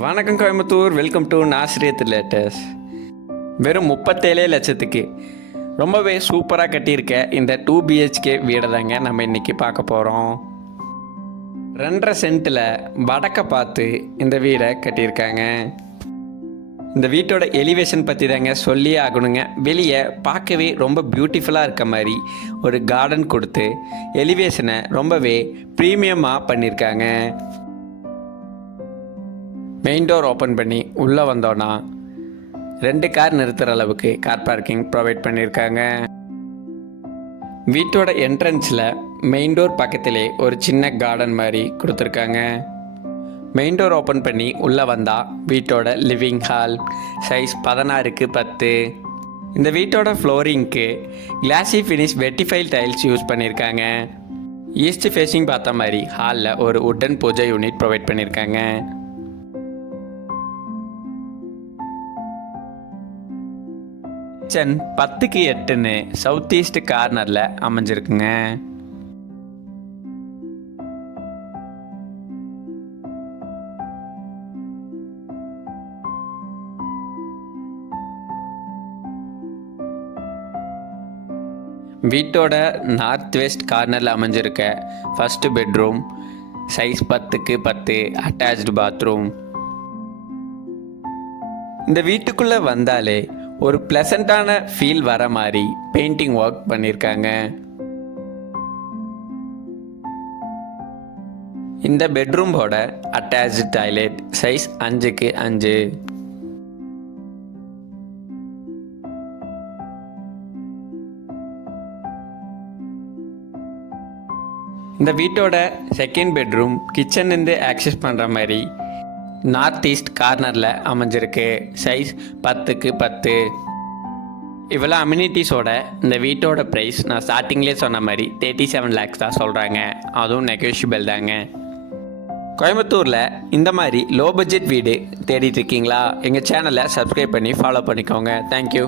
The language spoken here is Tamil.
வணக்கம் கோயம்புத்தூர், வெல்கம் டு நாசிரியத் லேட்டஸ். வெறும் 37 லட்சத்துக்கு ரொம்பவே சூப்பராக கட்டியிருக்க இந்த 2 BHK வீடை தாங்க நம்ம இன்றைக்கி பார்க்க போகிறோம். 2.5 சென்ட்டில் வடக்க பார்த்து இந்த வீடை கட்டியிருக்காங்க. இந்த வீட்டோட எலிவேஷன் பற்றி தாங்க சொல்லியே ஆகணுங்க. வெளியே பார்க்கவே ரொம்ப பியூட்டிஃபுல்லாக இருக்க மாதிரி ஒரு கார்டன் கொடுத்து எலிவேஷனை ரொம்பவே ப்ரீமியமாக பண்ணியிருக்காங்க. மெயின் டோர் ஓப்பன் பண்ணி உள்ளே வந்தோன்னா 2 கார் நிறுத்துகிற அளவுக்கு கார் பார்க்கிங் ப்ரொவைட் பண்ணியிருக்காங்க. வீட்டோட என்ட்ரன்ஸில் மெயின் டோர் பக்கத்திலே ஒரு சின்ன கார்டன் மாதிரி கொடுத்துருக்காங்க. மெயின் டோர் ஓப்பன் பண்ணி உள்ளே வந்தால் வீட்டோட லிவிங் ஹால் சைஸ் 16க்கு 10. இந்த வீட்டோட ஃப்ளோரிங்க்கு classy finish vitrified tiles use பண்ணியிருக்காங்க. ஈஸ்ட் ஃபேஸிங் பார்த்த மாதிரி ஹாலில் ஒரு வுட்டன் பூஜை யூனிட் ப்ரொவைட் பண்ணியிருக்காங்க. கிச்சன் 10க்கு 8ன்னு சவுத் ஈஸ்ட் கார்னரில் அமைஞ்சிருக்குங்க. வீட்டோட நார்த் வெஸ்ட் கார்னரில் அமைஞ்சிருக்க ஃபஸ்ட்டு பெட்ரூம் சைஸ் 10க்கு 10 அட்டாச்டு பாத்ரூம். இந்த வீட்டுக்குள்ளே வந்தாலே ஒரு ப்ளசண்ட்டான ஃபீல் வர மாதிரி பெயிண்டிங் ஒர்க் பண்ணியிருக்காங்க. இந்த பெட்ரூமோட அட்டாச்டு டாய்லெட் சைஸ் 5க்கு 5. இந்த வீட்டோட செகண்ட் பெட்ரூம் கிச்சன்லேருந்து ஆக்சஸ் பண்ணுற மாதிரி நார்த் ஈஸ்ட் கார்னரில் அமைஞ்சிருக்கு. சைஸ் 10க்கு 10. இவ்வளோ அம்யூனிட்டிஸோட இந்த வீட்டோட ப்ரைஸ் நான் ஸ்டார்டிங்லேயே சொன்ன மாதிரி 37 lakhs தான் சொல்கிறாங்க. அதுவும் நெகோஷியபிள் தாங்க. கோயம்புத்தூரில் இந்த மாதிரி லோ பட்ஜெட் வீடு தேடிட்டு இருக்கீங்களா? எங்கள் சேனலை சப்ஸ்கிரைப் பண்ணி ஃபாலோ பண்ணிக்கோங்க. தேங்க்யூ.